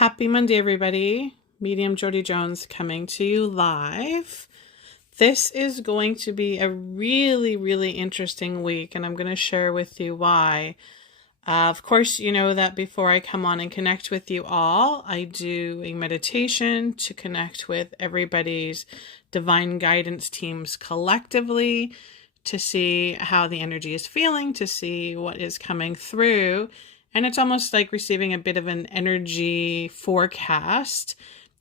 Happy Monday, everybody. Medium Jody Jones coming to you live. This is going to be a really interesting week, and I'm going to share with you why. Of course, you know that before I come on and connect with you all, I do a meditation to connect with everybody's divine guidance teams collectively, to see how the energy is feeling, to see what is coming through. And it's almost like receiving a bit of an energy forecast.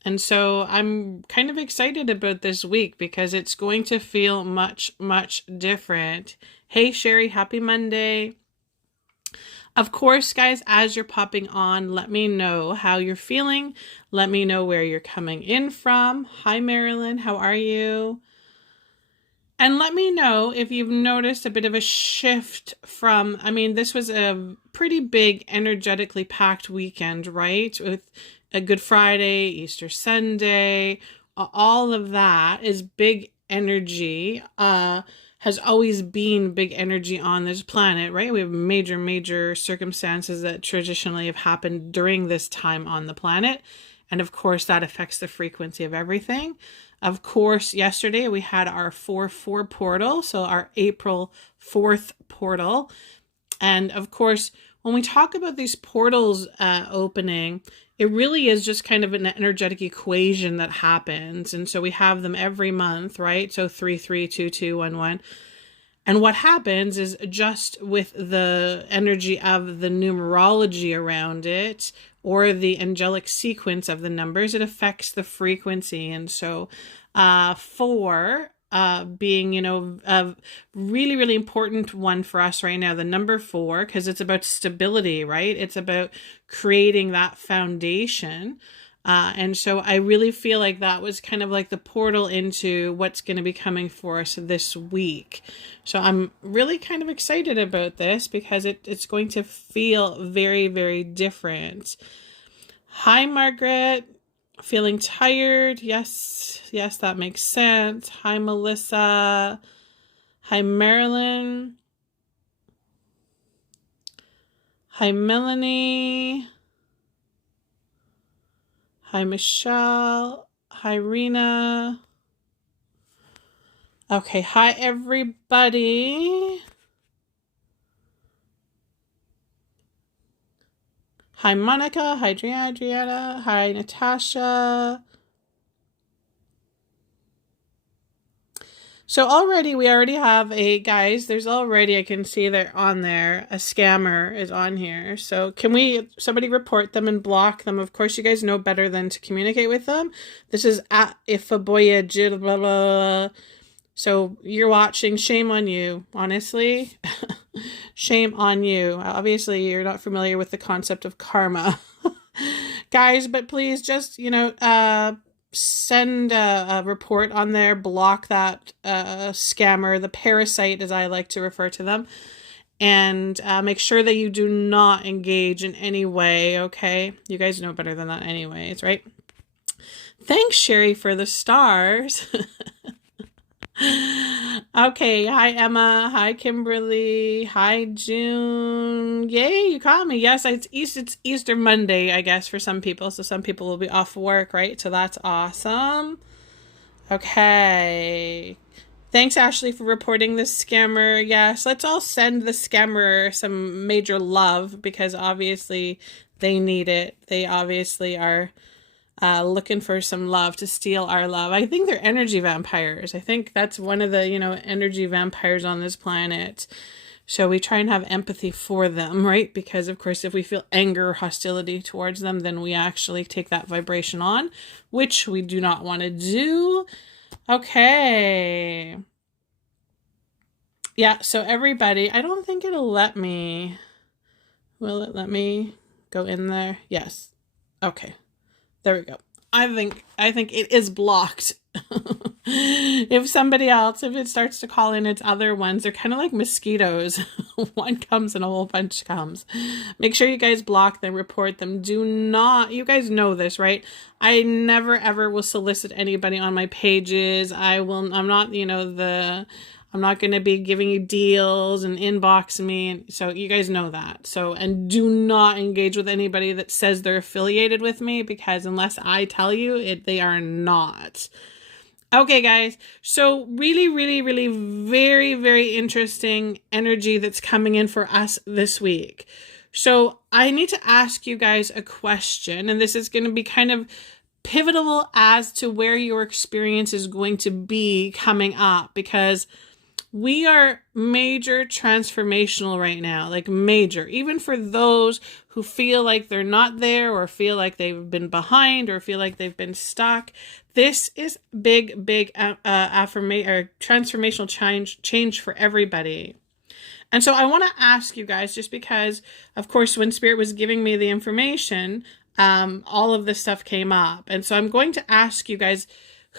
And so I'm kind of excited about this week because it's going to feel much different. Hey, Sherry, happy Monday. Of course, guys, as you're popping on, let me know how you're feeling. Let me know where you're coming in from. Hi, Marilyn. How are you? And let me know if you've noticed a bit of a shift from, this was a pretty big energetically packed weekend, right? With a Good Friday, Easter Sunday, all of that is big energy, has always been big energy on this planet, right? We have major circumstances that traditionally have happened during this time on the planet. And of course, that affects the frequency of everything. Of course, yesterday we had our 4/4 portal, so our April 4th portal. And of course, when we talk about these portals opening, it really is just kind of an energetic equation that happens. And so we have them every month, right? So 3/3/2/2/1/1. And what happens is just with the energy of the numerology around it, or the angelic sequence of the numbers, it affects the frequency. And so 4 being, a really important one for us right now, the number 4, because it's about stability, right? It's about creating that foundation. And so I really feel like that was kind of like the portal into what's going to be coming for us this week. So I'm really kind of excited about this because it's going to feel very different. Hi, Margaret. Feeling tired? Yes, that makes sense. Hi, Melissa. Hi, Marilyn. Hi, Melanie. Hi, Michelle. Hi, Rena. Okay, hi, everybody. Hi, Monica. Hi, Adriana. Hi, Natasha. So we already have I can see they're on there. A scammer is on here. So can somebody report them and block them? Of course, you guys know better than to communicate with them. This is at Ifaboya blah, blah, blah. So you're watching, shame on you, honestly. Shame on you. Obviously, you're not familiar with the concept of karma. Guys, but please just, send a report on there, block that scammer, the parasite as I like to refer to them, and make sure that you do not engage in any way, okay? You guys know better than that anyways, right? Thanks, Sherry, for the stars. Okay, hi Emma, hi Kimberly, hi June. Yay, you caught me. Yes, it's Easter Monday, I guess, for some people. So some people will be off work, right? So that's awesome. Okay. Thanks, Ashley, for reporting this scammer. Yes, let's all send the scammer some major love because obviously they need it. They obviously are looking for some love to steal our love. I think they're energy vampires. I think that's one of the, energy vampires on this planet. So we try and have empathy for them, right? Because of course, if we feel anger or hostility towards them, then we actually take that vibration on, which we do not want to do. Okay. Yeah, so everybody, I don't think it'll let me. Will it let me go in there? Yes. Okay. There we go. I think it is blocked. If it starts to call in its other ones, they're kind of like mosquitoes. One comes and a whole bunch comes. Make sure you guys block them, report them. Do not, you guys know this, right? I never ever will solicit anybody on my pages. I'm not, I'm not going to be giving you deals and inboxing me. And so you guys know that. So, and do not engage with anybody that says they're affiliated with me, because unless I tell you it, they are not. Okay, guys. So really, really, really very, very interesting energy that's coming in for us this week. So I need to ask you guys a question, and this is going to be kind of pivotal as to where your experience is going to be coming up, because we are major transformational right now, like major, even for those who feel like they're not there, or feel like they've been behind, or feel like they've been stuck. This is big, big transformational change for everybody. And so I want to ask you guys, just because, of course, when Spirit was giving me the information, all of this stuff came up. And so I'm going to ask you guys,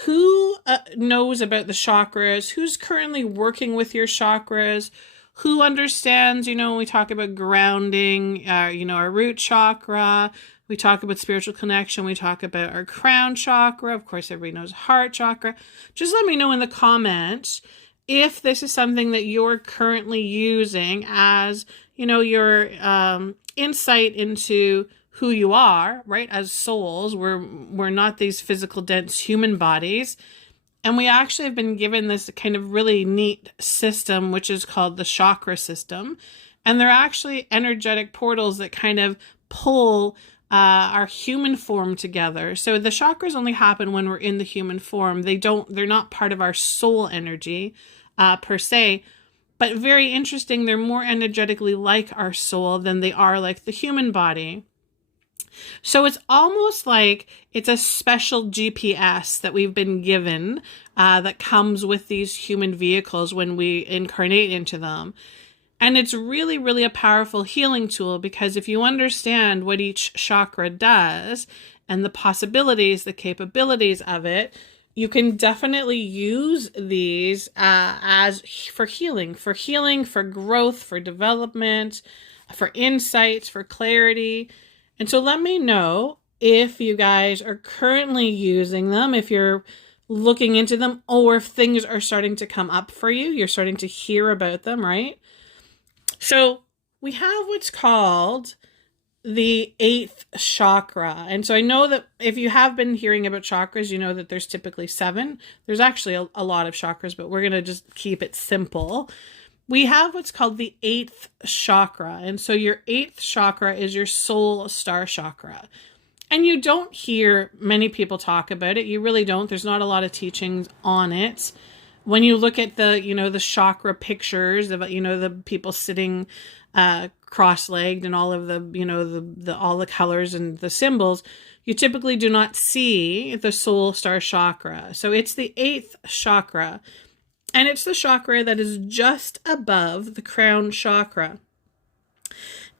who knows about the chakras? Who's currently working with your chakras? Who understands, when we talk about grounding, our root chakra, we talk about spiritual connection, we talk about our crown chakra. Of course, everybody knows heart chakra. Just let me know in the comments if this is something that you're currently using as, your insight into who you are, right? As souls, we're not these physical, dense human bodies. And we actually have been given this kind of really neat system, which is called the chakra system. And they're actually energetic portals that kind of pull our human form together. So the chakras only happen when we're in the human form. They're not part of our soul energy per se, but very interesting. They're more energetically like our soul than they are like the human body. So it's almost like it's a special GPS that we've been given that comes with these human vehicles when we incarnate into them. And it's really, really a powerful healing tool, because if you understand what each chakra does and the possibilities, the capabilities of it, you can definitely use these as for healing, for growth, for development, for insights, for clarity. And so let me know if you guys are currently using them, if you're looking into them, or if things are starting to come up for you. You're starting to hear about them, right? So we have what's called the 8th chakra. And so I know that if you have been hearing about chakras, you know that there's typically 7. There's actually a lot of chakras, but we're going to just keep it simple. We have what's called the 8th chakra. And so your 8th chakra is your soul star chakra. And you don't hear many people talk about it. You really don't. There's not a lot of teachings on it. When you look at the, the chakra pictures of, the people sitting cross-legged and all of the, all the colors and the symbols, you typically do not see the soul star chakra. So it's the 8th chakra. And it's the chakra that is just above the crown chakra.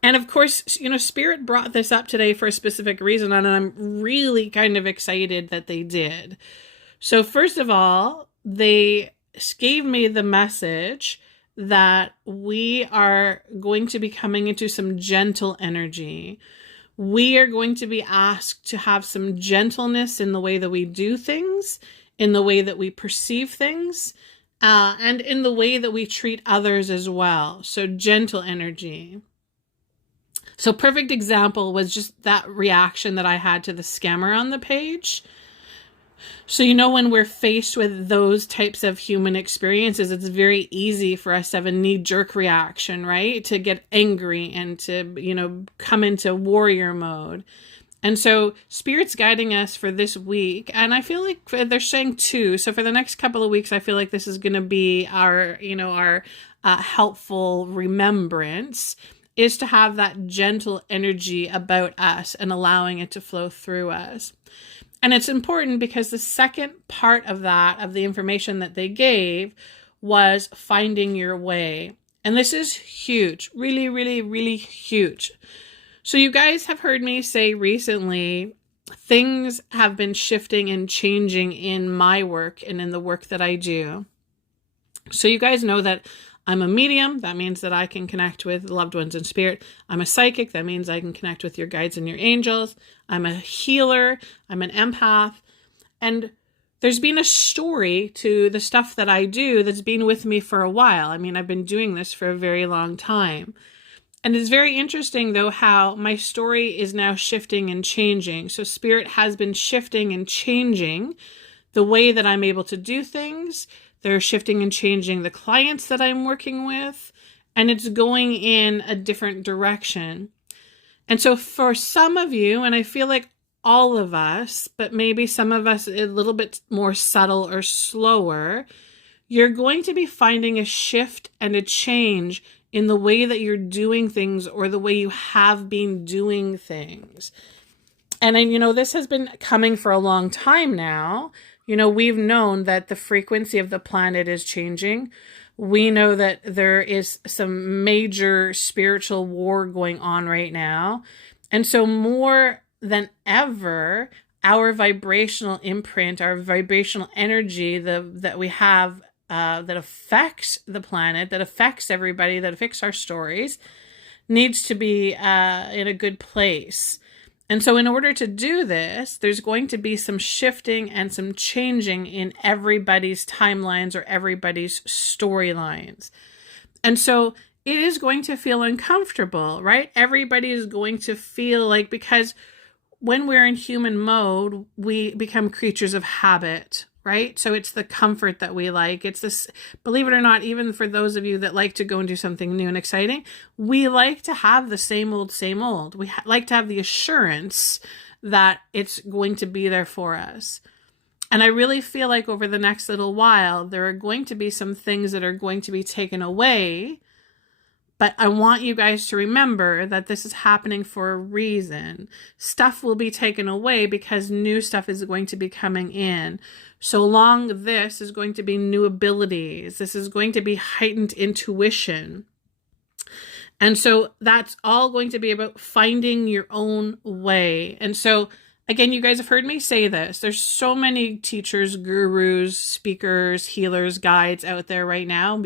And of course, Spirit brought this up today for a specific reason, and I'm really kind of excited that they did. So first of all, they gave me the message that we are going to be coming into some gentle energy. We are going to be asked to have some gentleness in the way that we do things, in the way that we perceive things, and in the way that we treat others as well. So gentle energy. So perfect example was just that reaction that I had to the scammer on the page. So, when we're faced with those types of human experiences, it's very easy for us to have a knee-jerk reaction, right? To get angry and to, come into warrior mode. And so Spirit's guiding us for this week. And I feel like they're saying 2. So for the next couple of weeks, I feel like this is going to be our helpful remembrance, is to have that gentle energy about us and allowing it to flow through us. And it's important because the second part of that, of the information that they gave, was finding your way. And this is huge, really, really, really huge. So you guys have heard me say recently, things have been shifting and changing in my work and in the work that I do. So you guys know that I'm a medium. That means that I can connect with loved ones in spirit. I'm a psychic. That means I can connect with your guides and your angels. I'm a healer. I'm an empath. And there's been a story to the stuff that I do that's been with me for a while. I mean, I've been doing this for a very long time. And it's very interesting, though, how my story is now shifting and changing. So Spirit has been shifting and changing the way that I'm able to do things. They're shifting and changing the clients that I'm working with, and it's going in a different direction. And so for some of you, and I feel like all of us, but maybe some of us a little bit more subtle or slower, you're going to be finding a shift and a change in the way that you're doing things or the way you have been doing things. And this has been coming for a long time now. We've known that the frequency of the planet is changing. We know that there is some major spiritual war going on right now. And so more than ever, our vibrational imprint, our vibrational energy that we have that affects the planet, that affects everybody, that affects our stories, needs to be in a good place. And so in order to do this, there's going to be some shifting and some changing in everybody's timelines or everybody's storylines. And so it is going to feel uncomfortable, right? Everybody is going to feel like, because when we're in human mode, we become creatures of habit, right? So it's the comfort that we like. It's this, believe it or not, even for those of you that like to go and do something new and exciting, we like to have the same old, same old. We like to have the assurance that it's going to be there for us. And I really feel like over the next little while, there are going to be some things that are going to be taken away. But I want you guys to remember that this is happening for a reason. Stuff will be taken away because new stuff is going to be coming in. So along this is going to be new abilities. This is going to be heightened intuition. And so that's all going to be about finding your own way. And so, again, you guys have heard me say this. There's so many teachers, gurus, speakers, healers, guides out there right now.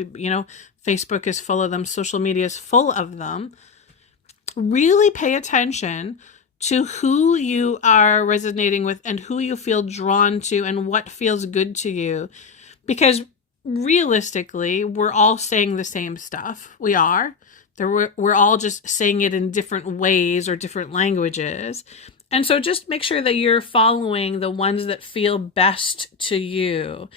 Facebook is full of them. Social media is full of them. Really pay attention to who you are resonating with and who you feel drawn to and what feels good to you. Because realistically, we're all saying the same stuff. We are. We're all just saying it in different ways or different languages. And so just make sure that you're following the ones that feel best to you.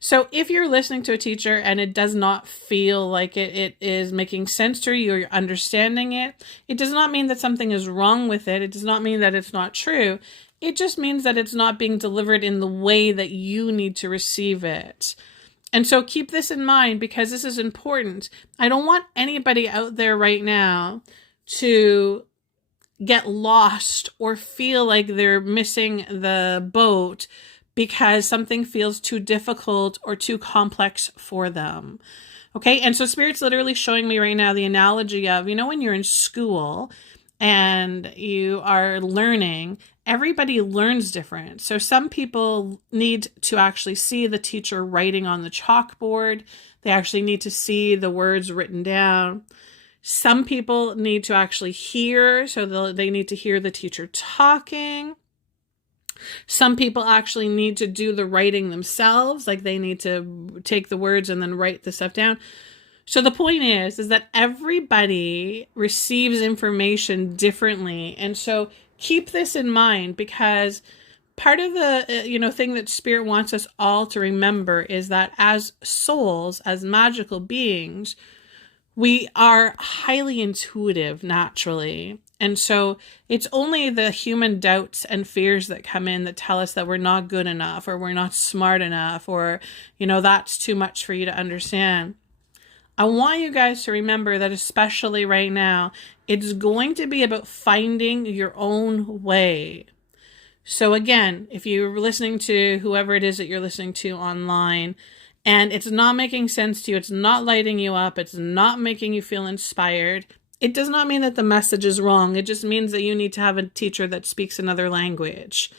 So if you're listening to a teacher and it does not feel like it is making sense to you or you're understanding it, it does not mean that something is wrong with it. It does not mean that it's not true. It just means that it's not being delivered in the way that you need to receive it. And so keep this in mind, because this is important. I don't want anybody out there right now to get lost or feel like they're missing the boat because something feels too difficult or too complex for them. Okay, and so Spirit's literally showing me right now the analogy of, when you're in school and you are learning, everybody learns different. So some people need to actually see the teacher writing on the chalkboard. They actually need to see the words written down. Some people need to actually hear, so they need to hear the teacher talking. Some people actually need to do the writing themselves, like they need to take the words and then write the stuff down. So the point is that everybody receives information differently. And so keep this in mind, because part of the thing that Spirit wants us all to remember is that as souls, as magical beings, we are highly intuitive naturally. And so it's only the human doubts and fears that come in that tell us that we're not good enough or we're not smart enough or, that's too much for you to understand. I want you guys to remember that, especially right now, it's going to be about finding your own way. So again, if you're listening to whoever it is that you're listening to online, and it's not making sense to you, it's not lighting you up, it's not making you feel inspired, it does not mean that the message is wrong. It just means that you need to have a teacher that speaks another language.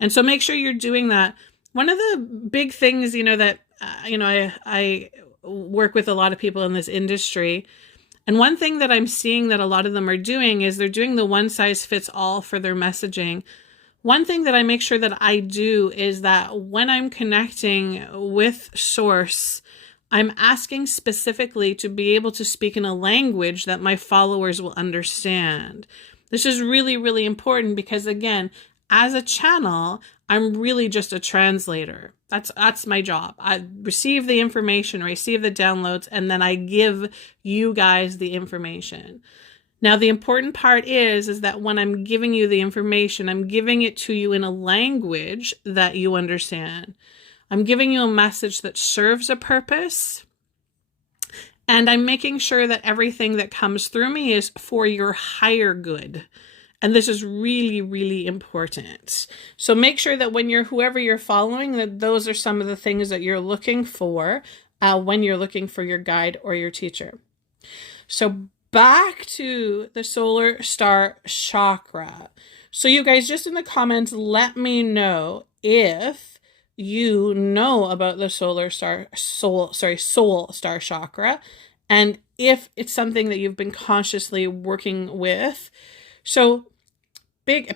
And so make sure you're doing that. One of the big things, that, I work with a lot of people in this industry. And one thing that I'm seeing that a lot of them are doing is they're doing the one size fits all for their messaging. one thing that I make sure that I do is that when I'm connecting with Source, I'm asking specifically to be able to speak in a language that my followers will understand. This is really, really important because, again, as a channel, I'm really just a translator. That's my job. I receive the information, receive the downloads, and then I give you guys the information. Now, the important part is that when I'm giving you the information, I'm giving it to you in a language that you understand. I'm giving you a message that serves a purpose, and I'm making sure that everything that comes through me is for your higher good. And this is really, really important. So make sure that when whoever you're following, that those are some of the things that you're looking for when you're looking for your guide or your teacher. So back to the solar star chakra. So you guys, just in the comments, let me know if you know about the soul star chakra, and if it's something that you've been consciously working with. So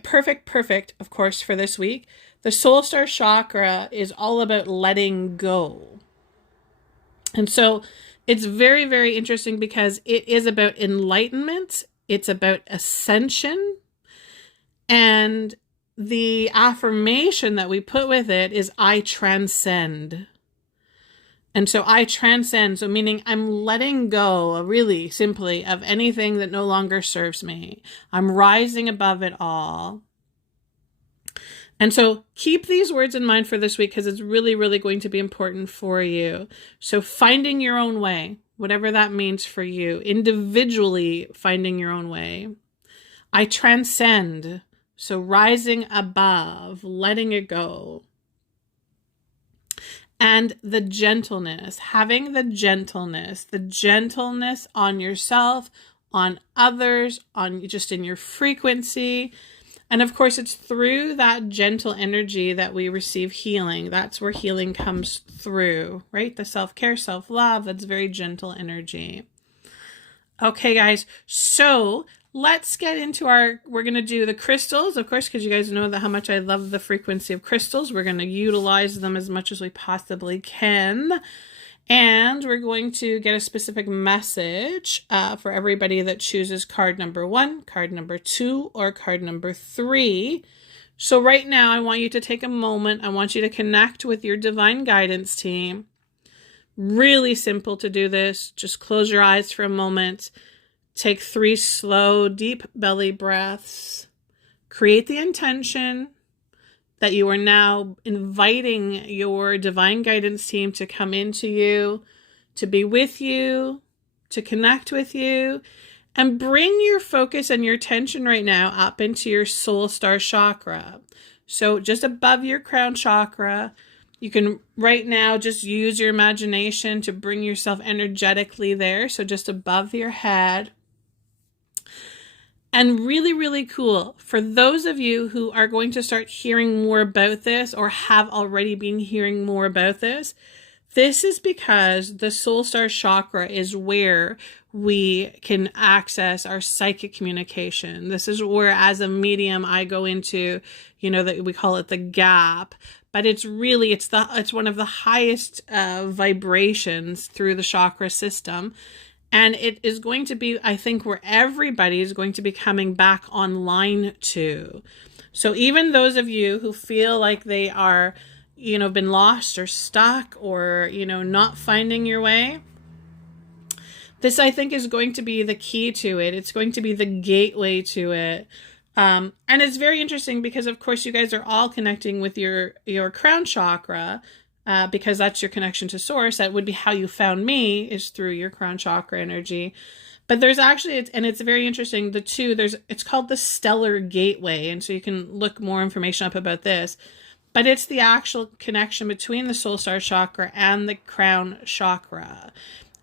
perfect, of course, for this week. The soul star chakra is all about letting go. And so it's very, very interesting because it is about enlightenment. It's about ascension. And the affirmation that we put with it is I transcend. And so I transcend, so meaning I'm letting go, really simply, of anything that no longer serves me. I'm rising above it all. And so keep these words in mind for this week because it's really, really going to be important for you. So finding your own way, whatever that means for you, individually finding your own way. I transcend, so rising above, letting it go. And the gentleness, having the gentleness on yourself, on others, on just in your frequency. And of course, it's through that gentle energy that we receive healing. That's where healing comes through, right? The self-care, self-love, that's very gentle energy. Okay, guys, so let's get into we're going to do the crystals, of course, because you guys know how much I love the frequency of crystals. We're going to utilize them as much as we possibly can. And we're going to get a specific message for everybody that chooses card number 1, card number 2, or card number 3. So right now, I want you to take a moment. I want you to connect with your divine guidance team. Really simple to do this. Just close your eyes for a moment. Take 3 slow, deep belly breaths. Create the intention that you are now inviting your divine guidance team to come into you, to be with you, to connect with you, and bring your focus and your attention right now up into your soul star chakra. So just above your crown chakra, you can right now just use your imagination to bring yourself energetically there. So just above your head. And really, really cool, for those of you who are going to start hearing more about this or have already been hearing more about this, this is because the soul star chakra is where we can access our psychic communication. This is where, as a medium, I go into, that we call it the gap, but it's really, it's one of the highest vibrations through the chakra system. And it is going to be, I think, where everybody is going to be coming back online to. So even those of you who feel like they are, been lost or stuck or, not finding your way, this, I think, is going to be the key to it. It's going to be the gateway to it. And it's very interesting because, of course, you guys are all connecting with your crown chakra, because that's your connection to source. That would be how you found me, is through your crown chakra energy. But there's actually, it's very interesting, it's called the stellar gateway. And so you can look more information up about this. But it's the actual connection between the soul star chakra and the crown chakra.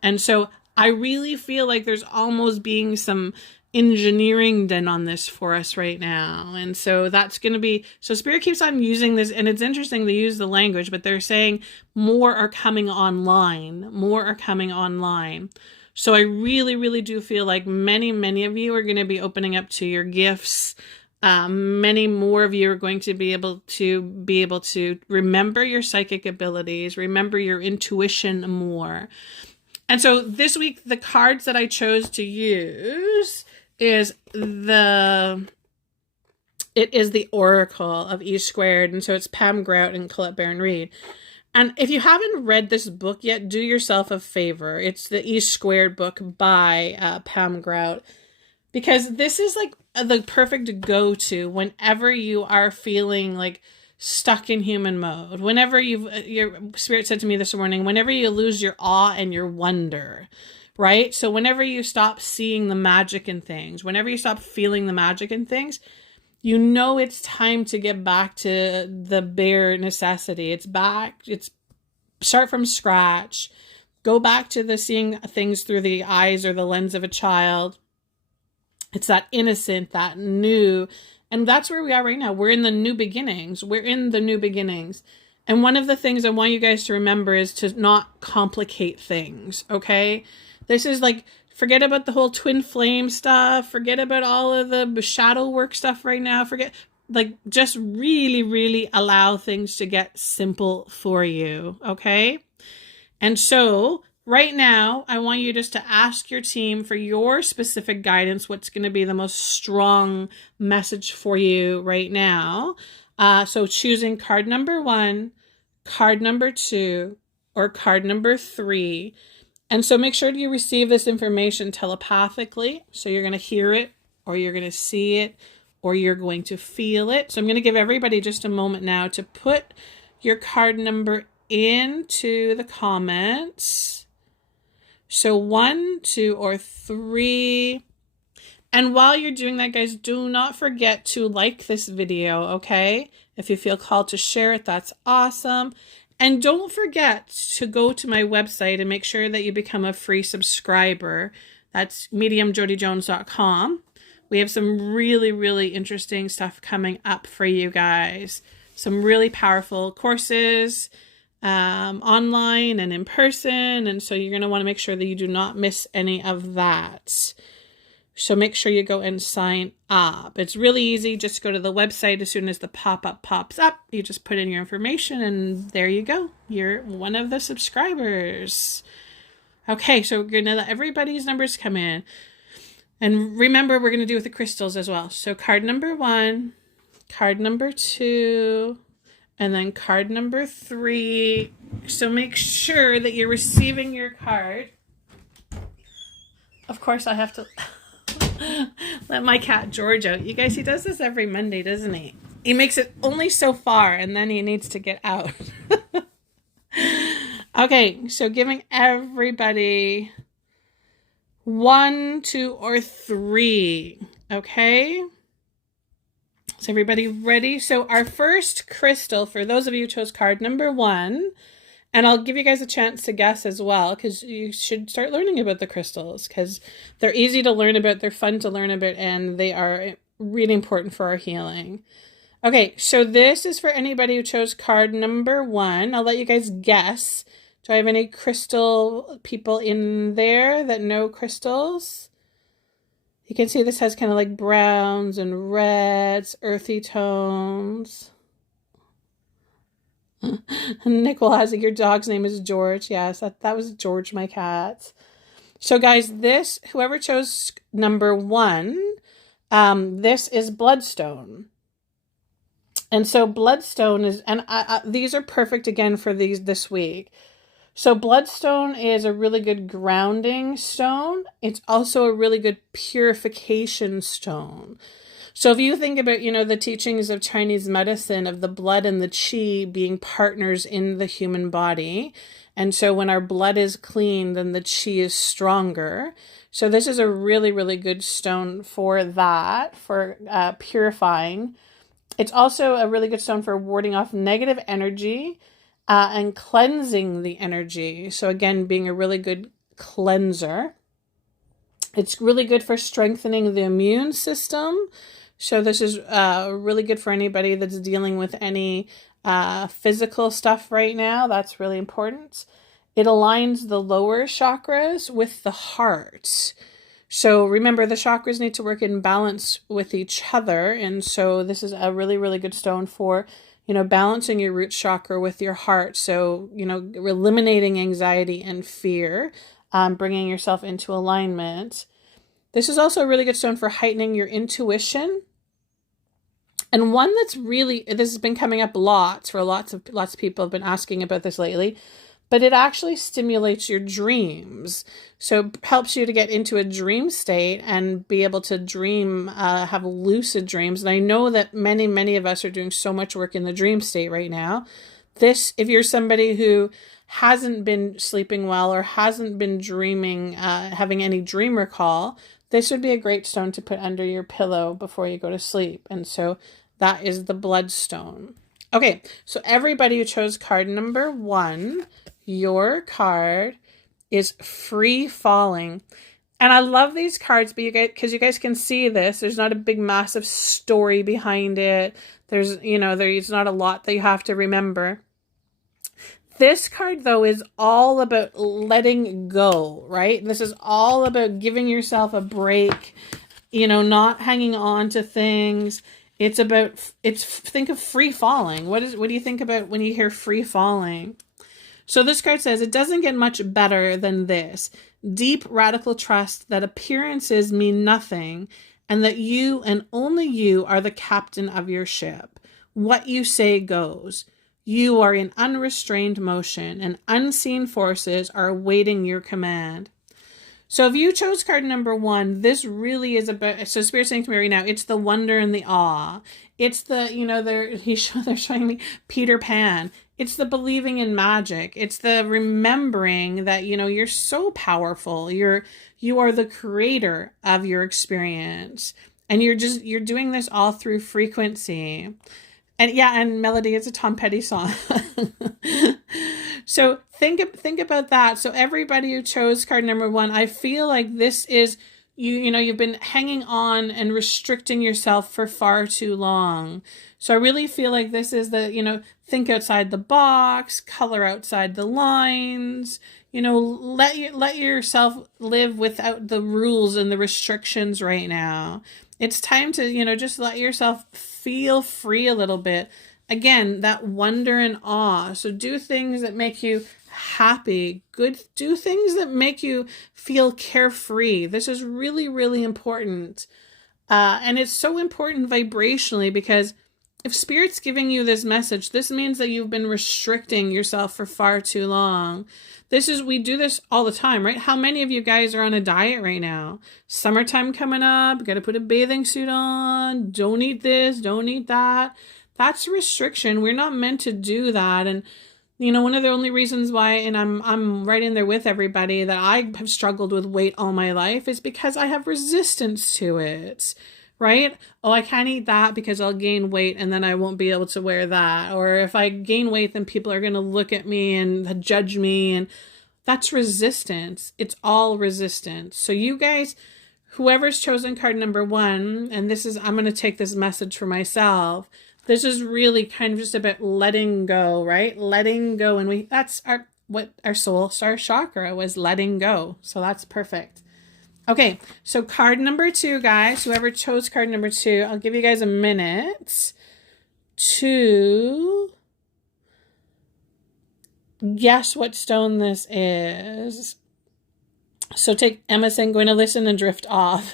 And so I really feel like there's almost being some engineering done on this for us right now. And so that's going to be, so Spirit keeps on using this, and it's interesting they use the language, but they're saying more are coming online. So I really, really do feel like many, many of you are going to be opening up to your gifts Many more of you are going to be able to remember your psychic abilities, remember your intuition more. And so this week, the cards that I chose to use is the Oracle of E Squared. And so it's Pam Grout and Colette Baron Reed. And if you haven't read this book yet, do yourself a favor. It's the E Squared book by Pam Grout. Because this is like the perfect go-to whenever you are feeling like stuck in human mode. Whenever your spirit said to me this morning, whenever you lose your awe and your wonder, right? So whenever you stop seeing the magic in things, whenever you stop feeling the magic in things, you know it's time to get back to the bare necessity. It's start from scratch. Go back to the seeing things through the eyes or the lens of a child. It's that innocent, that new, and that's where we are right now. We're in the new beginnings. And one of the things I want you guys to remember is to not complicate things, okay? This is like, forget about the whole twin flame stuff. Forget about all of the shadow work stuff right now. Just really, really allow things to get simple for you, okay? And so right now, I want you just to ask your team for your specific guidance, what's going to be the most strong message for you right now. So choosing card number 1, card number 2, or card number 3. And so make sure you receive this information telepathically. So you're going to hear it, or you're going to see it, or you're going to feel it. So I'm going to give everybody just a moment now to put your card number into the comments. So 1, 2, or 3. And while you're doing that, guys, do not forget to like this video, okay? If you feel called to share it, that's awesome. And don't forget to go to my website and make sure that you become a free subscriber. That's mediumjodyjones.com. We have some really, really interesting stuff coming up for you guys. Some really powerful courses, online and in person. And so you're going to want to make sure that you do not miss any of that. So make sure you go and sign up. It's really easy. Just go to the website. As soon as the pop-up pops up, you just put in your information and there you go. You're one of the subscribers. Okay, so we're going to let everybody's numbers come in. And remember, we're going to do with the crystals as well. So card number 1, card number 2, and then card number 3. So make sure that you're receiving your card. Of course, I have to let my cat George out. You guys, he does this every Monday, doesn't he? He makes it only so far, and then he needs to get out. Okay, so giving everybody 1, 2, or 3. Okay? Is everybody ready? So our first crystal, for those of you who chose card number 1, and I'll give you guys a chance to guess as well, because you should start learning about the crystals, because they're easy to learn about, they're fun to learn about, and they are really important for our healing. Okay, so this is for anybody who chose card number 1. I'll let you guys guess. Do I have any crystal people in there that know crystals? You can see this has kind of like browns and reds, earthy tones. Nicole has it. Your dog's name is George. Yes, that was George, my cat. So guys, whoever chose number 1, this is bloodstone. And so bloodstone is, and these are perfect again for this week. So bloodstone is a really good grounding stone. It's also a really good purification stone. So if you think about, the teachings of Chinese medicine, of the blood and the qi being partners in the human body. And so when our blood is clean, then the qi is stronger. So this is a really, really good stone for that, for purifying. It's also a really good stone for warding off negative energy and cleansing the energy. So again, being a really good cleanser. It's really good for strengthening the immune system. So this is really good for anybody that's dealing with any physical stuff right now. That's really important. It aligns the lower chakras with the heart. So remember, the chakras need to work in balance with each other. And so this is a really, really good stone for, balancing your root chakra with your heart. So, eliminating anxiety and fear, bringing yourself into alignment. This is also a really good stone for heightening your intuition. And one that's this has been coming up lots of people have been asking about this lately, but it actually stimulates your dreams. So it helps you to get into a dream state and be able to dream, have lucid dreams. And I know that many, many of us are doing so much work in the dream state right now. If you're somebody who hasn't been sleeping well or hasn't been dreaming, having any dream recall, this would be a great stone to put under your pillow before you go to sleep. And so that is the bloodstone. Okay, so everybody who chose card number 1, your card is Free Falling. And I love these cards, because you guys can see this. There's not a big, massive story behind it. There's not a lot that you have to remember. This card, though, is all about letting go, right? This is all about giving yourself a break, not hanging on to things. Think of free falling. What do you think about when you hear free falling? So this card says, it doesn't get much better than this. Deep, radical trust that appearances mean nothing and that you and only you are the captain of your ship. What you say goes. You are in unrestrained motion and unseen forces are awaiting your command. So if you chose card number 1, this really is about, so Spirit's saying to me right now, it's the wonder and the awe. It's the, they're showing me Peter Pan. It's the believing in magic. It's the remembering that, you're so powerful. You are the creator of your experience. And you're doing this all through frequency. And Melody is a Tom Petty song. So think about that. So everybody who chose card number 1, I feel like this is, you've been hanging on and restricting yourself for far too long. So I really feel like this is the, think outside the box, color outside the lines, let yourself live without the rules and the restrictions right now. It's time to, just let yourself feel free a little bit. Again, that wonder and awe. So do things that make you happy. Do things that make you feel carefree. This is really, really important. And it's so important vibrationally, because if Spirit's giving you this message, this means that you've been restricting yourself for far too long. We do this all the time, right? How many of you guys are on a diet right now? Summertime coming up, got to put a bathing suit on, don't eat this, don't eat that. That's restriction. We're not meant to do that. And, one of the only reasons why, and I'm right in there with everybody, that I have struggled with weight all my life is because I have resistance to it. Right? Oh, I can't eat that because I'll gain weight and then I won't be able to wear that. Or if I gain weight, then people are going to look at me and judge me. And that's resistance. It's all resistance. So you guys, whoever's chosen card number 1, and I'm going to take this message for myself. This is really kind of just about letting go, right? Letting go. And that's what our soul star chakra was, letting go. So that's perfect. Okay, so card number 2, guys, whoever chose card number 2, I'll give you guys a minute to guess what stone this is. So take Emma saying, going to listen and drift off.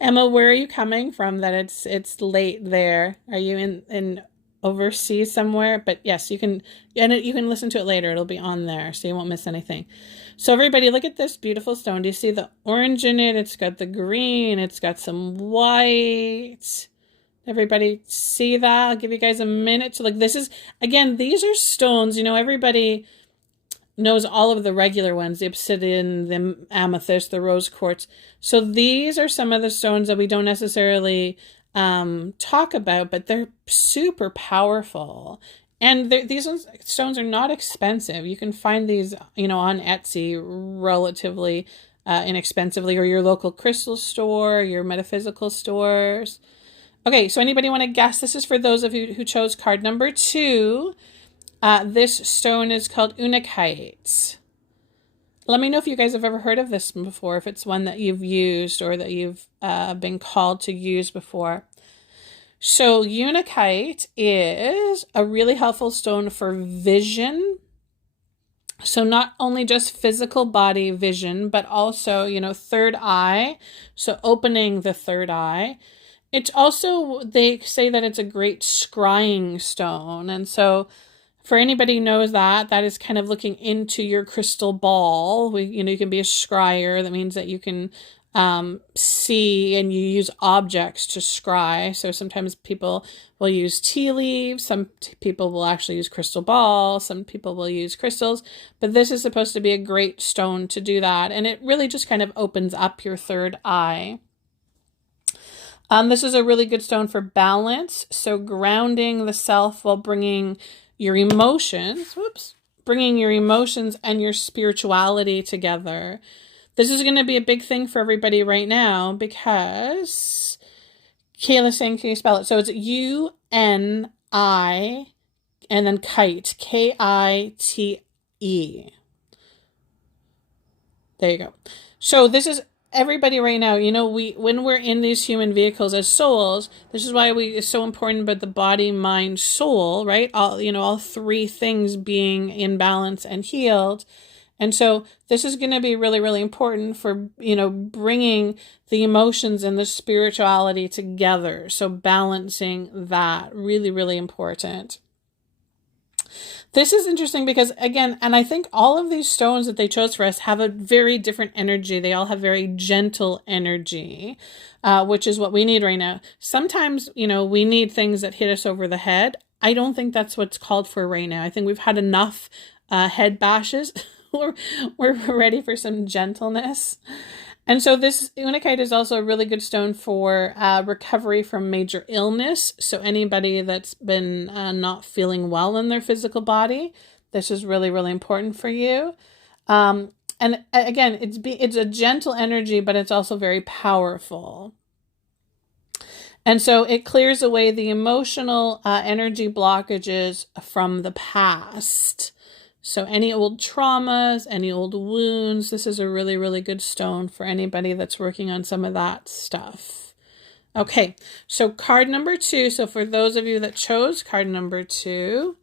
Emma, where are you coming from that it's late there? Are you in overseas somewhere? But yes, you can listen to it later. It'll be on there, so you won't miss anything. So everybody, look at this beautiful stone. Do you see the orange in it? It's got the green. It's got some white. Everybody see that? I'll give you guys a minute to look. This is, again, these are stones. Everybody knows all of the regular ones, the obsidian, the amethyst, the rose quartz. So these are some of the stones that we don't necessarily talk about, but they're super powerful. And these stones are not expensive. You can find these, on Etsy relatively inexpensively, or your local crystal store, your metaphysical stores. Okay, so anybody want to guess? This is for those of you who chose card number 2. This stone is called unakite. Let me know if you guys have ever heard of this before, if it's one that you've used or that you've been called to use before. So unakite is a really helpful stone for vision. So not only just physical body vision, but also, third eye. So opening the third eye. It's also, they say that it's a great scrying stone. And so for anybody who knows that is kind of looking into your crystal ball. You can be a scryer. That means that you can see, and you use objects to scry. So sometimes people will use tea leaves. Some people will actually use crystal balls. Some people will use crystals. But this is supposed to be a great stone to do that. And it really just kind of opens up your third eye. This is a really good stone for balance. So grounding the self while bringing your emotions, bringing your emotions and your spirituality together. This is going to be a big thing for everybody right now because Kayla's saying, can you spell it? So it's U-N-I and then kite, K-I-T-E. There you go. So this is everybody right now. When we're in these human vehicles as souls, this is why it's so important about the body, mind, soul, right? All three things being in balance and healed. And so this is going to be really, really important for, bringing the emotions and the spirituality together. So balancing that, really, really important. This is interesting because, again, and I think all of these stones that they chose for us have a very different energy. They all have very gentle energy, which is what we need right now. Sometimes, we need things that hit us over the head. I don't think that's what's called for right now. I think we've had enough head bashes. We're ready for some gentleness. And so this unakite is also a really good stone for recovery from major illness. So anybody that's been not feeling well in their physical body, this is really, really important for you. And again, it's a gentle energy, but it's also very powerful. And so it clears away the emotional energy blockages from the past. So any old traumas, any old wounds, this is a really, really good stone for anybody that's working on some of that stuff. Okay, so card number 2. So for those of you that chose card number 2,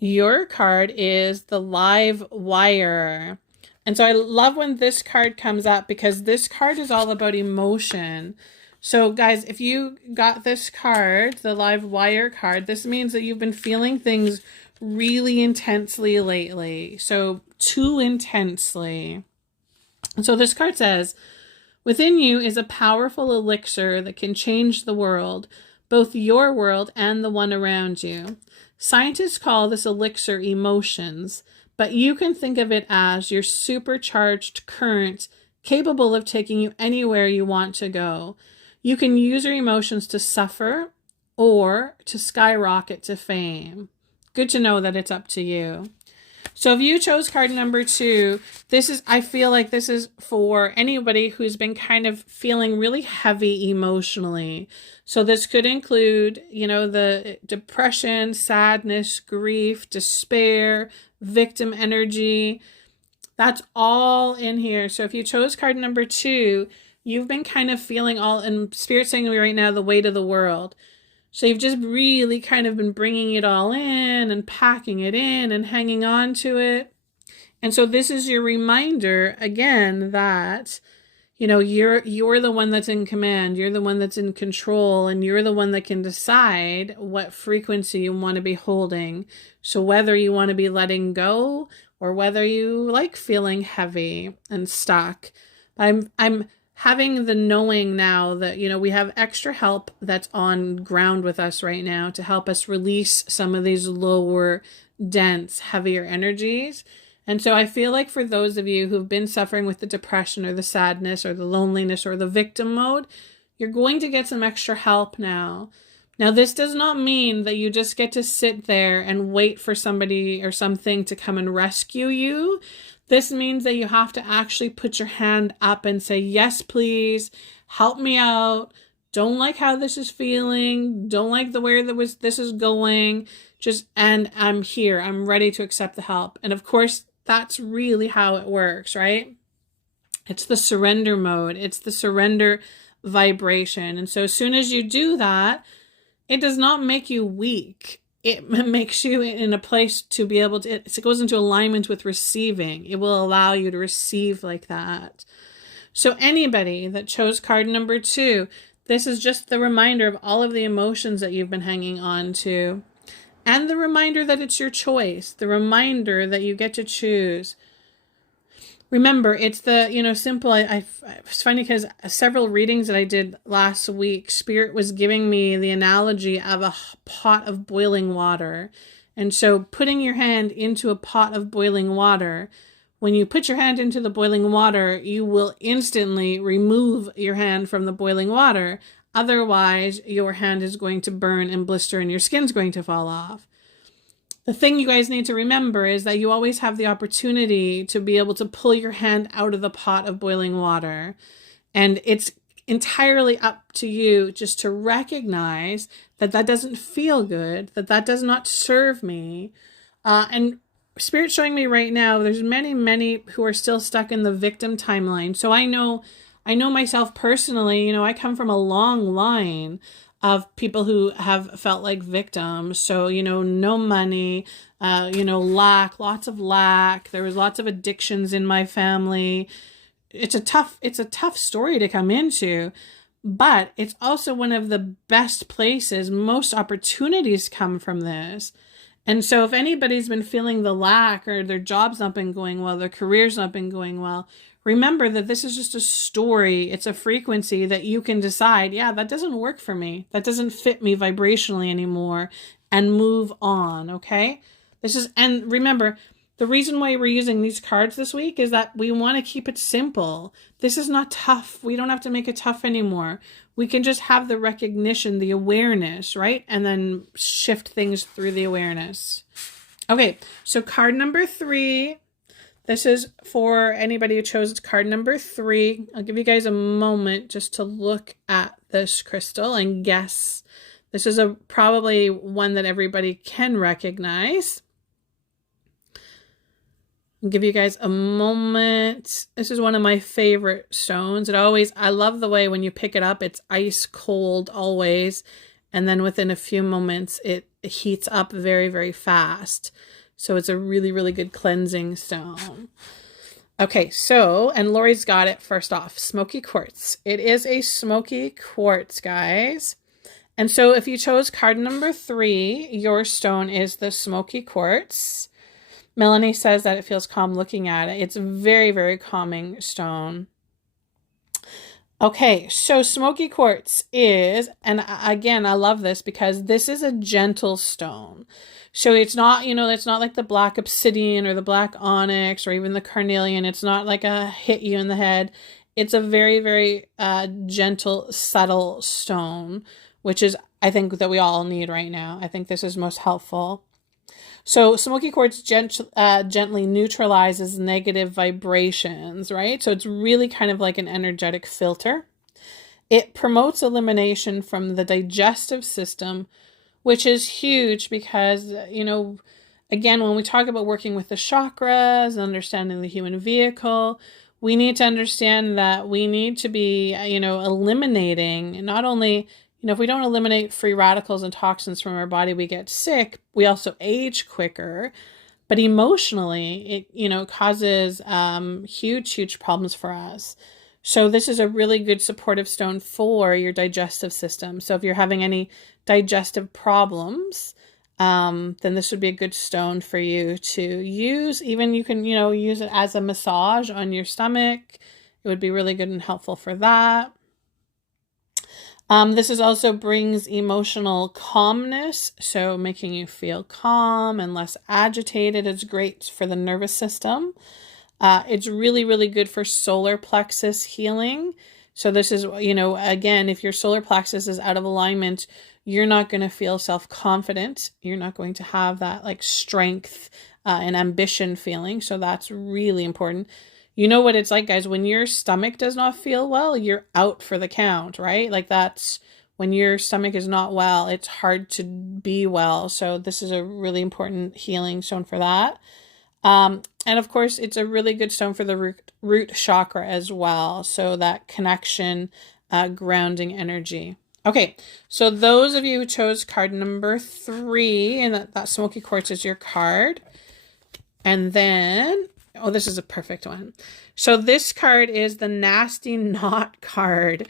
your card is the live wire. And so I love when this card comes up because this card is all about emotion. So guys, if you got this card, the live wire card, this means that you've been feeling things really intensely lately. So too intensely. And so this card says, within you is a powerful elixir that can change the world, both your world and the one around you. Scientists call this elixir emotions, but you can think of it as your supercharged current capable of taking you anywhere you want to go. You can use your emotions to suffer or to skyrocket to fame. Good to know that it's up to you. So if you chose card number 2, I feel like this is for anybody who's been kind of feeling really heavy emotionally. So this could include, the depression, sadness, grief, despair, victim energy. That's all in here. So if you chose card number 2, you've been kind of feeling all, and Spirit's saying to me right now, the weight of the world. So you've just really kind of been bringing it all in and packing it in and hanging on to it. And so this is your reminder again that, you're the one that's in command. You're the one that's in control, and you're the one that can decide what frequency you want to be holding. So whether you want to be letting go or whether you like feeling heavy and stuck. I'm having the knowing now that, we have extra help that's on ground with us right now to help us release some of these lower, dense, heavier energies. And so I feel like for those of you who've been suffering with the depression or the sadness or the loneliness or the victim mode, you're going to get some extra help now. Now, this does not mean that you just get to sit there and wait for somebody or something to come and rescue you. This means that you have to actually put your hand up and say, yes, please, help me out. Don't like how this is feeling. Don't like the way this is going. And I'm here. I'm ready to accept the help. And of course, That's really how it works, right? It's the surrender mode. It's the surrender vibration. And so as soon as you do that, it does not make you weak. It makes you in a place to be able to, it goes into alignment with receiving. It will allow you to receive like that. So anybody that chose card number 2, this is just the reminder of all of the emotions that you've been hanging on to. And the reminder that it's your choice. The reminder that you get to choose. Remember, it's the, simple, it's funny because several readings that I did last week, Spirit was giving me the analogy of a pot of boiling water. And so putting your hand into a pot of boiling water, when you put your hand into the boiling water, you will instantly remove your hand from the boiling water. Otherwise, your hand is going to burn and blister and your skin's going to fall off. The thing you guys need to remember is that you always have the opportunity to be able to pull your hand out of the pot of boiling water. And it's entirely up to you just to recognize that that doesn't feel good, that that does not serve me. And Spirit's showing me right now, there's many who are still stuck in the victim timeline. So I know myself personally, I come from a long line of people who have felt like victims. So, no money, lack, lots of lack. There was lots of addictions in my family. It's a tough story to come into, but it's also one of the best places. Most opportunities come from this. And so if anybody's been feeling the lack or their job's not been going well, their career's not been going well, remember that this is just a story. It's a frequency that you can decide, yeah, that doesn't work for me. That doesn't fit me vibrationally anymore, and move on, okay? And remember, the reason why we're using these cards this week is that we want to keep it simple. This is not tough. We don't have to make it tough anymore. We can just have the recognition, the awareness, right? And then shift things through the awareness. Okay, so card number 3. This is for anybody who chose card number 3. I'll give you guys a moment just to look at this crystal and guess. This is probably one that everybody can recognize. I'll give you guys a moment. This is one of my favorite stones. I love the way when you pick it up, it's ice cold always. And then within a few moments, it heats up very, very fast. So it's a really, really good cleansing stone. Okay, and Lori's got it first off. Smoky quartz. It is a smoky quartz, guys. And so if you chose card number 3, your stone is the smoky quartz. Melanie says that it feels calm looking at it. It's a very, very calming stone. Okay, so smoky quartz is, and again, I love this because this is a gentle stone. So it's not, it's not like the black obsidian or the black onyx or even the carnelian. It's not like a hit you in the head. It's a very, very gentle, subtle stone, which is, I think, that we all need right now. I think this is most helpful. So smoky quartz gently neutralizes negative vibrations, right? So it's really kind of like an energetic filter. It promotes elimination from the digestive system, which is huge because, again, when we talk about working with the chakras and understanding the human vehicle, we need to understand that we need to be, eliminating not only, if we don't eliminate free radicals and toxins from our body, we get sick. We also age quicker, but emotionally, it causes huge problems for us. So this is a really good supportive stone for your digestive system. So if you're having any digestive problems, then this would be a good stone for you to use. Even you can, use it as a massage on your stomach. It would be really good and helpful for that. This also brings emotional calmness, so making you feel calm and less agitated is great for the nervous system. It's really, really good for solar plexus healing. So this is, again, if your solar plexus is out of alignment, you're not going to feel self-confident. You're not going to have that strength and ambition feeling. So that's really important. You know what it's like, guys, when your stomach does not feel well, you're out for the count, right? That's when your stomach is not well, it's hard to be well. So this is a really important healing stone for that. And of course, it's a really good stone for the root chakra as well. So that connection, grounding energy. Okay, so those of you who chose card number 3, and that smoky quartz is your card. And then, oh, this is a perfect one. So this card is the nasty knot card.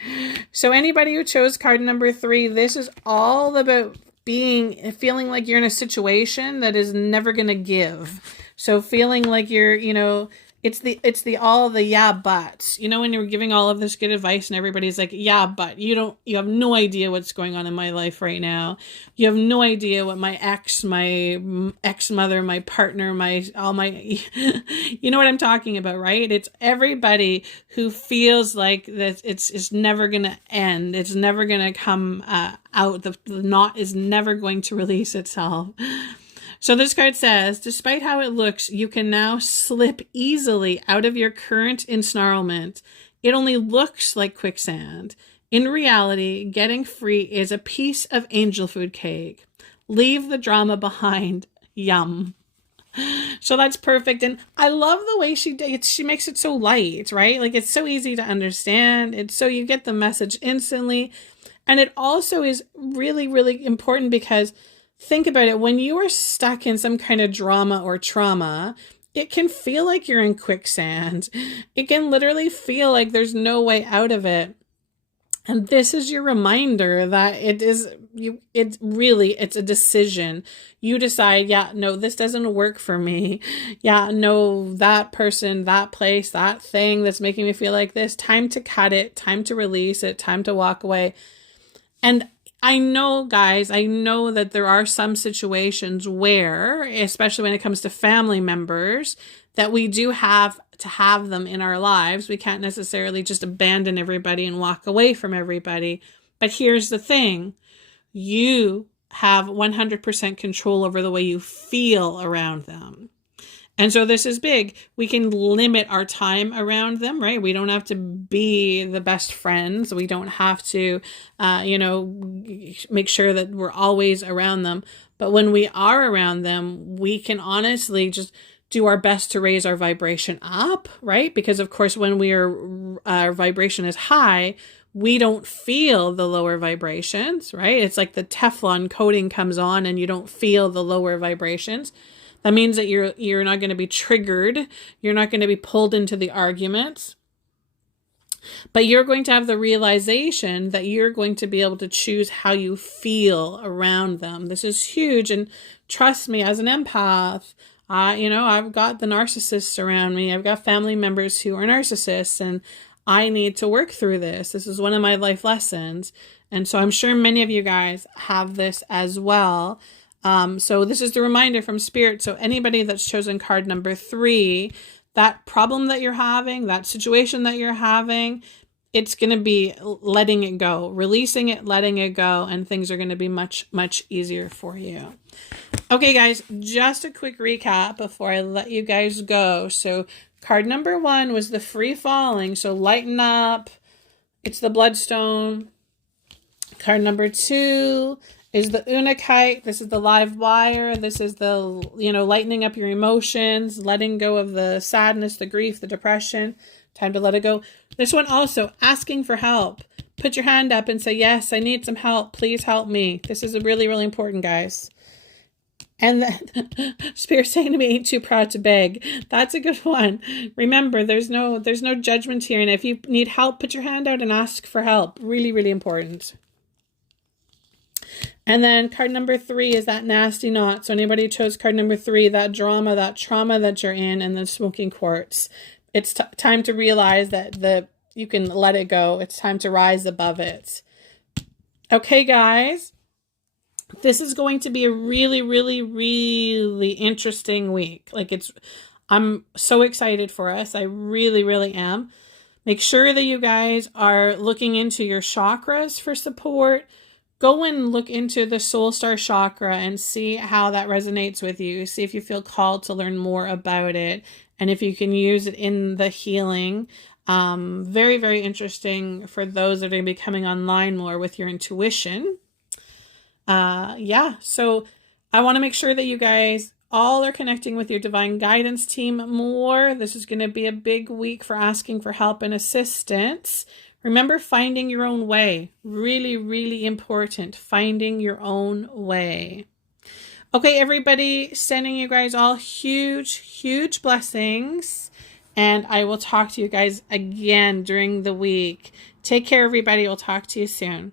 So anybody who chose card number 3, this is all about feeling like you're in a situation that is never going to give. So feeling like you're, it's the all the yeah buts. When you're giving all of this good advice and everybody's like, yeah, but you have no idea what's going on in my life right now. You have no idea what my ex-mother, my partner, you know what I'm talking about, right? It's everybody who feels like that it's never going to end. It's never going to come out. The knot is never going to release itself. So this card says, despite how it looks, you can now slip easily out of your current ensnarlment. It only looks like quicksand. In reality, getting free is a piece of angel food cake. Leave the drama behind. Yum. So that's perfect. And I love the way she makes it so light, right? Like it's so easy to understand. It's so you get the message instantly. And it also is really, really important because think about it. When you are stuck in some kind of drama or trauma, it can feel like you're in quicksand. It can literally feel like there's no way out of it. And this is your reminder that it's a decision. You decide, yeah, no, this doesn't work for me. Yeah, no, that person, that place, that thing that's making me feel like this, time to cut it, time to release it, time to walk away. And I know, guys, that there are some situations where, especially when it comes to family members, that we do have to have them in our lives. We can't necessarily just abandon everybody and walk away from everybody. But here's the thing. You have 100% control over the way you feel around them. And so this is big. We can limit our time around them, right? We don't have to be the best friends. We don't have to, make sure that we're always around them. But when we are around them, we can honestly just do our best to raise our vibration up, right? Because of course, when our vibration is high, we don't feel the lower vibrations, right? It's like the Teflon coating comes on and you don't feel the lower vibrations. That means that you're not going to be triggered. You're not going to be pulled into the arguments. But you're going to have the realization that you're going to be able to choose how you feel around them. This is huge. And trust me, as an empath, I've got the narcissists around me. I've got family members who are narcissists, and I need to work through this. This is one of my life lessons. And so I'm sure many of you guys have this as well. So this is the reminder from Spirit. So anybody that's chosen card number 3, that problem that you're having, that situation that you're having, it's going to be letting it go, releasing it, letting it go, and things are going to be much, much easier for you. Okay, guys, just a quick recap before I let you guys go. So card number 1 was the free falling. So lighten up. It's the bloodstone. Card number 2 is the Unakite. This is the live wire. This is the, lightening up your emotions, letting go of the sadness, the grief, the depression. Time to let it go. This one also, asking for help. Put your hand up and say, yes, I need some help. Please help me. This is really, really important, guys. And then Spirit saying to me, ain't too proud to beg. That's a good one. Remember, there's no judgment here. And if you need help, put your hand out and ask for help. Really, really important. And then card number 3 is that nasty knot. So anybody who chose card number 3, that drama, that trauma that you're in, and the smoking quartz. It's time to realize that you can let it go. It's time to rise above it. Okay, guys. This is going to be a really, really, really interesting week. I'm so excited for us. I really, really am. Make sure that you guys are looking into your chakras for support. Go and look into the soul star chakra and see how that resonates with you. See if you feel called to learn more about it and if you can use it in the healing. Very, very interesting for those that are going to be coming online more with your intuition. So I want to make sure that you guys all are connecting with your divine guidance team more. This is going to be a big week for asking for help and assistance. Remember, finding your own way. Really, really important. Finding your own way. Okay, everybody, sending you guys all huge, huge blessings. And I will talk to you guys again during the week. Take care, everybody. We'll talk to you soon.